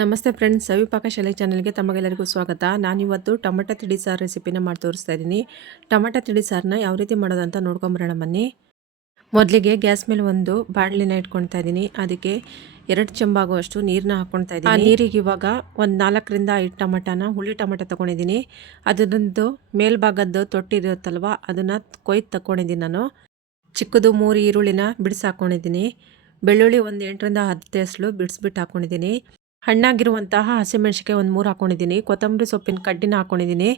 ನಮಸ್ತೆ ಫ್ರೆಂಡ್ಸ್, ಸವಿಪಾಕ ಶಾಲೆ ಚಾನಲ್ಗೆ ತಮಗೆಲ್ಲರಿಗೂ ಸ್ವಾಗತ. ನಾನಿವತ್ತು ಟೊಮೆಟೊ ತಿಳಿ ಸಾರು ರೆಸಿಪಿನ ಮಾಡಿ ತೋರಿಸ್ತಾ ಇದ್ದೀನಿ. ಟೊಮೆಟೊ ತಿಳಿ ಸಾರನ್ನ ಯಾವ ರೀತಿ ಮಾಡೋದಂತ ನೋಡ್ಕೊಂಬರೋಣ ಬನ್ನಿ. ಮೊದಲಿಗೆ ಗ್ಯಾಸ್ ಮೇಲೆ ಒಂದು ಬಾಣಲಿನ ಇಟ್ಕೊಳ್ತಾ ಇದ್ದೀನಿ. ಅದಕ್ಕೆ 2 ಚೆಂಬಾಗುವಷ್ಟು ನೀರನ್ನ ಹಾಕ್ಕೊಳ್ತಾ ಇದ್ದೀನಿ. ಆ ನೀರಿಗೆ ಇವಾಗ ಒಂದು 4ರಿಂದ 5 ಟೊಮೆಟೊನ ಹುಳಿ ಟೊಮೆಟೊ ತೊಗೊಂಡಿದ್ದೀನಿ. ಅದರದ್ದು ಮೇಲ್ಭಾಗದ್ದು ತೊಟ್ಟಿರುತ್ತಲ್ವ ಅದನ್ನು ಕೊಯ್ದು ತಗೊಂಡಿದ್ದೀನಿ ನಾನು. ಚಿಕ್ಕದು 3 ಈರುಳ್ಳಿನ ಬಿಡಿಸಿ ಹಾಕ್ಕೊಂಡಿದ್ದೀನಿ. ಬೆಳ್ಳುಳ್ಳಿ ಒಂದು 8ರಿಂದ 10 ಎಸಳು ಬಿಡಿಸ್ಬಿಟ್ಟು ಹಾಕ್ಕೊಂಡಿದ್ದೀನಿ. ಹಣ್ಣಾಗಿರುವಂತಹ ಹಸಿಮೆಣ್ಸಿಕಾಯಿ ಒಂದು 3 ಹಾಕ್ಕೊಂಡಿದ್ದೀನಿ. ಕೊತ್ತಂಬರಿ ಸೊಪ್ಪಿನ ಕಡ್ಡಿನ ಹಾಕ್ಕೊಂಡಿದ್ದೀನಿ.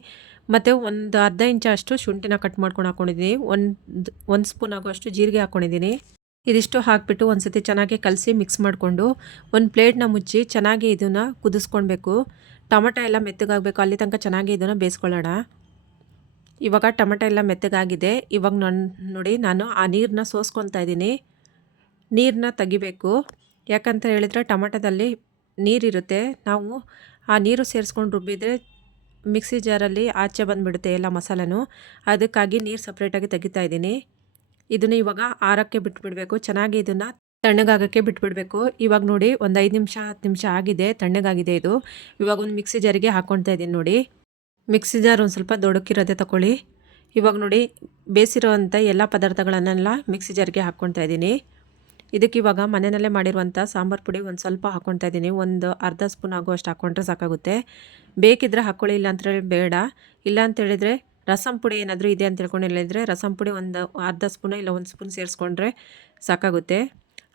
ಮತ್ತು ಒಂದು ಅರ್ಧ ಇಂಚಷ್ಟು ಶುಂಠಿನ ಕಟ್ ಮಾಡ್ಕೊಂಡು ಹಾಕ್ಕೊಂಡಿದ್ದೀನಿ. ಒಂದು ಸ್ಪೂನ್ ಆಗುವಷ್ಟು ಜೀರಿಗೆ ಹಾಕ್ಕೊಂಡಿದ್ದೀನಿ. ಇದಿಷ್ಟು ಹಾಕಿಬಿಟ್ಟು ಒಂದು ಸತಿ ಚೆನ್ನಾಗಿ ಕಲಸಿ ಮಿಕ್ಸ್ ಮಾಡಿಕೊಂಡು ಒಂದು ಪ್ಲೇಟ್ನ ಮುಚ್ಚಿ ಚೆನ್ನಾಗಿ ಇದನ್ನು ಕುದಿಸ್ಕೊಳ್ಬೇಕು. ಟೊಮೆಟೊ ಎಲ್ಲ ಮೆತ್ತಗಾಗಬೇಕು, ಅಲ್ಲಿ ತನಕ ಚೆನ್ನಾಗಿ ಇದನ್ನು ಬೇಯಿಸ್ಕೊಳ್ಳೋಣ. ಇವಾಗ ಟೊಮೆಟೊ ಎಲ್ಲ ಮೆತ್ತಗಾಗಿದೆ. ಇವಾಗ ನೋಡಿ ನಾನು ಆ ನೀರನ್ನ ಸೋಸ್ಕೊತಾ ಇದ್ದೀನಿ. ನೀರನ್ನ ತೆಗಿಬೇಕು, ಯಾಕಂತ ಹೇಳಿದರೆ ಟೊಮೆಟೊದಲ್ಲಿ ನೀರಿರುತ್ತೆ. ನಾವು ಆ ನೀರು ಸೇರಿಸ್ಕೊಂಡು ರುಬ್ಬಿದರೆ ಮಿಕ್ಸಿ ಜಾರಲ್ಲಿ ಆಚೆ ಬಂದುಬಿಡುತ್ತೆ ಎಲ್ಲ ಮಸಾಲೆನೂ. ಅದಕ್ಕಾಗಿ ನೀರು ಸಪ್ರೇಟಾಗಿ ತೆಗಿತಾ ಇದ್ದೀನಿ. ಇದನ್ನು ಇವಾಗ ಆರಕ್ಕೆ ಬಿಟ್ಬಿಡಬೇಕು. ಚೆನ್ನಾಗಿ ಇದನ್ನು ತಣ್ಣಗಾಗೋಕ್ಕೆ ಬಿಟ್ಬಿಡಬೇಕು. ಇವಾಗ ನೋಡಿ ಒಂದು 5 ನಿಮಿಷ 10 ನಿಮಿಷ ಆಗಿದೆ, ತಣ್ಣಗಾಗಿದೆ ಇದು. ಇವಾಗ ಒಂದು ಮಿಕ್ಸಿ ಜಾರಿಗೆ ಹಾಕ್ಕೊಳ್ತಾ ಇದ್ದೀನಿ ನೋಡಿ. ಮಿಕ್ಸಿ ಜಾರ್ ಒಂದು ಸ್ವಲ್ಪ ದೊಡ್ಡಕ್ಕಿರೋದೆ ತಗೊಳ್ಳಿ. ಇವಾಗ ನೋಡಿ ಬೇಯಿಸಿರೋವಂಥ ಎಲ್ಲ ಪದಾರ್ಥಗಳನ್ನೆಲ್ಲ ಮಿಕ್ಸಿ ಜಾರಿಗೆ ಹಾಕ್ಕೊಳ್ತಾ ಇದ್ದೀನಿ. ಇದಕ್ಕೆ ಇವಾಗ ಮನೆಯಲ್ಲೇ ಮಾಡಿರುವಂಥ ಸಾಂಬಾರು ಪುಡಿ ಒಂದು ಸ್ವಲ್ಪ ಹಾಕ್ಕೊಳ್ತಾ ಇದ್ದೀನಿ. ಒಂದು ಅರ್ಧ ಸ್ಪೂನ್ ಆಗುವಷ್ಟು ಹಾಕ್ಕೊಂಡ್ರೆ ಸಾಕಾಗುತ್ತೆ. ಬೇಕಿದ್ದರೆ ಹಾಕ್ಕೊಳ್ಳಿ, ಇಲ್ಲ ಅಂತೇಳಿ ಬೇಡ. ಇಲ್ಲ ಅಂತೇಳಿದರೆ ರಸಂ ಪುಡಿ ಏನಾದರೂ ಇದೆ ಅಂತ ಹೇಳ್ಕೊಂಡು ಹೇಳಿದರೆ ರಸಂ ಪುಡಿ ಒಂದು ಅರ್ಧ ಸ್ಪೂನು ಇಲ್ಲ 1 ಸ್ಪೂನ್ ಸೇರಿಸ್ಕೊಂಡ್ರೆ ಸಾಕಾಗುತ್ತೆ.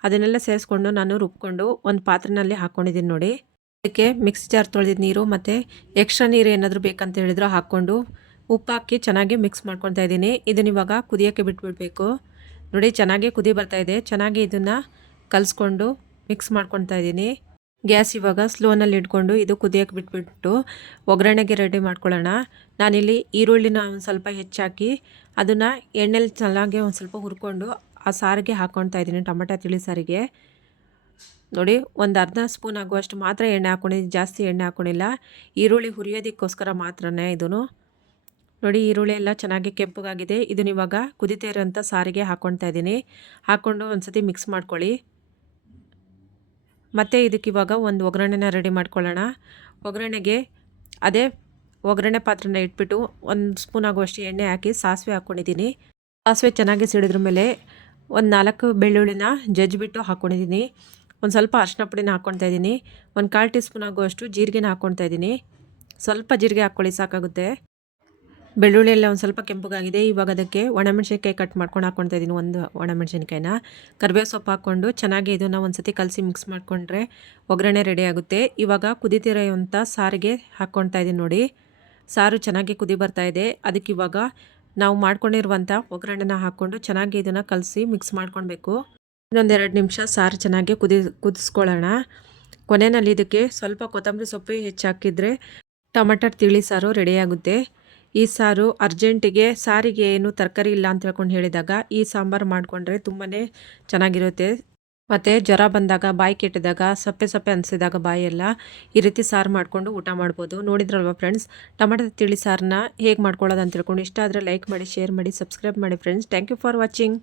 ಅದನ್ನೆಲ್ಲ ಸೇರಿಸ್ಕೊಂಡು ನಾನು ರುಬ್ಕೊಂಡು ಒಂದು ಪಾತ್ರೆಯಲ್ಲಿ ಹಾಕ್ಕೊಂಡಿದ್ದೀನಿ ನೋಡಿ. ಅದಕ್ಕೆ ಮಿಕ್ಸಿ ಜಾರ್ ತೊಳೆದಿದ್ದ ನೀರು ಮತ್ತು ಎಕ್ಸ್ಟ್ರಾ ನೀರು ಏನಾದರೂ ಬೇಕಂತ ಹೇಳಿದ್ರೆ ಹಾಕ್ಕೊಂಡು ಉಪ್ಪು ಹಾಕಿ ಚೆನ್ನಾಗಿ ಮಿಕ್ಸ್ ಮಾಡ್ಕೊತಾ ಇದ್ದೀನಿ. ಇದನ್ನ ಇವಾಗ ಕುದಿಯೋಕ್ಕೆ ಬಿಟ್ಬಿಡಬೇಕು. ನೋಡಿ ಚೆನ್ನಾಗಿ ಕುದಿ ಬರ್ತಾಯಿದೆ. ಚೆನ್ನಾಗಿ ಇದನ್ನು ಕಲಿಸ್ಕೊಂಡು ಮಿಕ್ಸ್ ಮಾಡ್ಕೊತಾ ಇದ್ದೀನಿ. ಗ್ಯಾಸ್ ಇವಾಗ ಸ್ಲೋನಲ್ಲಿ ಇಟ್ಕೊಂಡು ಇದು ಕುದಿಯೋಕ್ಕೆ ಬಿಟ್ಬಿಟ್ಟು ಒಗ್ಗರಣೆಗೆ ರೆಡಿ ಮಾಡ್ಕೊಳ್ಳೋಣ. ನಾನಿಲ್ಲಿ ಈರುಳ್ಳಿನ ಒಂದು ಸ್ವಲ್ಪ ಹೆಚ್ಚಾಕಿ ಅದನ್ನು ಎಣ್ಣೆಲಿ ಚೆನ್ನಾಗಿ ಒಂದು ಸ್ವಲ್ಪ ಹುರ್ಕೊಂಡು ಆ ಸಾರಿಗೆ ಹಾಕ್ಕೊಳ್ತಾ ಇದ್ದೀನಿ. ಟೊಮೆಟೊ ತಿಳಿ ಸಾರಿಗೆ ನೋಡಿ ಒಂದು ಅರ್ಧ ಸ್ಪೂನ್ ಆಗುವಷ್ಟು ಮಾತ್ರ ಎಣ್ಣೆ ಹಾಕ್ಕೊಂಡಿದ್ದೀನಿ, ಜಾಸ್ತಿ ಎಣ್ಣೆ ಹಾಕ್ಕೊಂಡಿಲ್ಲ. ಈರುಳ್ಳಿ ಹುರಿಯೋದಕ್ಕೋಸ್ಕರ ಮಾತ್ರನೇ ಇದನ್ನು ನೋಡಿ. ಈರುಳ್ಳಿ ಎಲ್ಲ ಚೆನ್ನಾಗಿ ಕೆಂಪಗಾಗಿದೆ. ಇದನ್ನ ಇವಾಗ ಕುದಿತಾ ಇರೋಂಥ ಸಾರಿಗೆ ಹಾಕ್ಕೊಳ್ತಾ ಇದ್ದೀನಿ. ಹಾಕ್ಕೊಂಡು ಒಂದು ಸತಿ ಮಿಕ್ಸ್ ಮಾಡ್ಕೊಳ್ಳಿ. ಮತ್ತು ಇದಕ್ಕೆ ಇವಾಗ ಒಂದು ಒಗ್ಗರಣೆನ ರೆಡಿ ಮಾಡ್ಕೊಳ್ಳೋಣ. ಒಗ್ಗರಣೆಗೆ ಅದೇ ಒಗ್ಗರಣೆ ಪಾತ್ರೆನ ಇಟ್ಬಿಟ್ಟು 1 ಸ್ಪೂನ್ ಆಗುವಷ್ಟು ಎಣ್ಣೆ ಹಾಕಿ ಸಾಸಿವೆ ಹಾಕ್ಕೊಂಡಿದ್ದೀನಿ. ಸಾಸಿವೆ ಚೆನ್ನಾಗಿ ಸಿಡಿದ್ರ ಮೇಲೆ ಒಂದು 4 ಬೆಳ್ಳುಳ್ಳಿನ ಜಜ್ಜಿಬಿಟ್ಟು ಹಾಕ್ಕೊಂಡಿದ್ದೀನಿ. ಒಂದು ಸ್ವಲ್ಪ ಅರಿಶಿನ ಪುಡಿನ ಹಾಕ್ಕೊಳ್ತಾ ಇದ್ದೀನಿ. ಒಂದು 1/4 ಟೀ ಸ್ಪೂನ್ ಆಗುವಷ್ಟು ಜೀರಿಗೆನ ಹಾಕ್ಕೊಳ್ತಾ ಇದ್ದೀನಿ. ಸ್ವಲ್ಪ ಜೀರಿಗೆ ಹಾಕ್ಕೊಳ್ಳಿ ಸಾಕಾಗುತ್ತೆ. ಬೆಳ್ಳುಳ್ಳಿ ಎಲ್ಲ ಒಂದು ಸ್ವಲ್ಪ ಕೆಂಪಗಾಗಿದೆ. ಇವಾಗ ಅದಕ್ಕೆ ಒಣಮೆಣಸಿನ್ಕಾಯಿ ಕಟ್ ಮಾಡ್ಕೊಂಡು ಹಾಕ್ಕೊಳ್ತಾ ಇದ್ದೀನಿ. ಒಂದು ಒಣಮೆಣಸಿನ್ಕಾಯಿನ ಕರಿಬೇವು ಸೊಪ್ಪು ಹಾಕ್ಕೊಂಡು ಚೆನ್ನಾಗಿ ಇದನ್ನು ಒಂದು ಸತಿ ಕಲಸಿ ಮಿಕ್ಸ್ ಮಾಡಿಕೊಂಡ್ರೆ ಒಗ್ಗರಣೆ ರೆಡಿ ಆಗುತ್ತೆ. ಇವಾಗ ಕುದಿತಿರೋಂಥ ಸಾರಿಗೆ ಹಾಕ್ಕೊಳ್ತಾ ಇದ್ದೀನಿ ನೋಡಿ. ಸಾರು ಚೆನ್ನಾಗಿ ಕುದಿ ಬರ್ತಾ ಇದೆ. ಅದಕ್ಕೆ ಇವಾಗ ನಾವು ಮಾಡ್ಕೊಂಡಿರುವಂಥ ಒಗ್ಗರಣೆನ ಹಾಕ್ಕೊಂಡು ಚೆನ್ನಾಗಿ ಇದನ್ನು ಕಲಸಿ ಮಿಕ್ಸ್ ಮಾಡ್ಕೊಳ್ಬೇಕು. ಇನ್ನೊಂದು 2 ನಿಮಿಷ ಸಾರು ಚೆನ್ನಾಗಿ ಕುದಿಸ್ಕೊಳ್ಳೋಣ. ಕೊನೆಯಲ್ಲಿ ಇದಕ್ಕೆ ಸ್ವಲ್ಪ ಕೊತ್ತಂಬರಿ ಸೊಪ್ಪು ಹೆಚ್ಚಾಕಿದರೆ ಟೊಮೆಟೊ ತಿಳಿ ಸಾರು ರೆಡಿಯಾಗುತ್ತೆ. ಈ ಸಾರು ಅರ್ಜೆಂಟಿಗೆ ಸಾರಿಗೆ ಏನು ತರಕಾರಿ ಇಲ್ಲ ಅಂತ ಹೇಳ್ಕೊಂಡು ಹೇಳಿದಾಗ ಈ ಸಾಂಬಾರು ಮಾಡಿಕೊಂಡ್ರೆ ತುಂಬಾ ಚೆನ್ನಾಗಿರುತ್ತೆ. ಮತ್ತು ಜ್ವರ ಬಂದಾಗ, ಬಾಯಿ ಕೆಟ್ಟಿದಾಗ, ಸಪ್ಪೆ ಸಪ್ಪೆ ಅನಿಸಿದಾಗ ಬಾಯೆಲ್ಲ ಈ ರೀತಿ ಸಾರು ಮಾಡಿಕೊಂಡು ಊಟ ಮಾಡ್ಬೋದು. ನೋಡಿದ್ರಲ್ವ ಫ್ರೆಂಡ್ಸ್, ಟೊಮೆಟೊ ತಿಳಿ ಸಾರನ್ನ ಹೇಗೆ ಮಾಡ್ಕೊಳ್ಳೋದು ಅಂತ ತಿಳ್ಕೊಂಡು ಇಷ್ಟ ಆದರೆ ಲೈಕ್ ಮಾಡಿ, ಶೇರ್ ಮಾಡಿ, ಸಬ್ಸ್ಕ್ರೈಬ್ ಮಾಡಿ friends. Thank you for watching.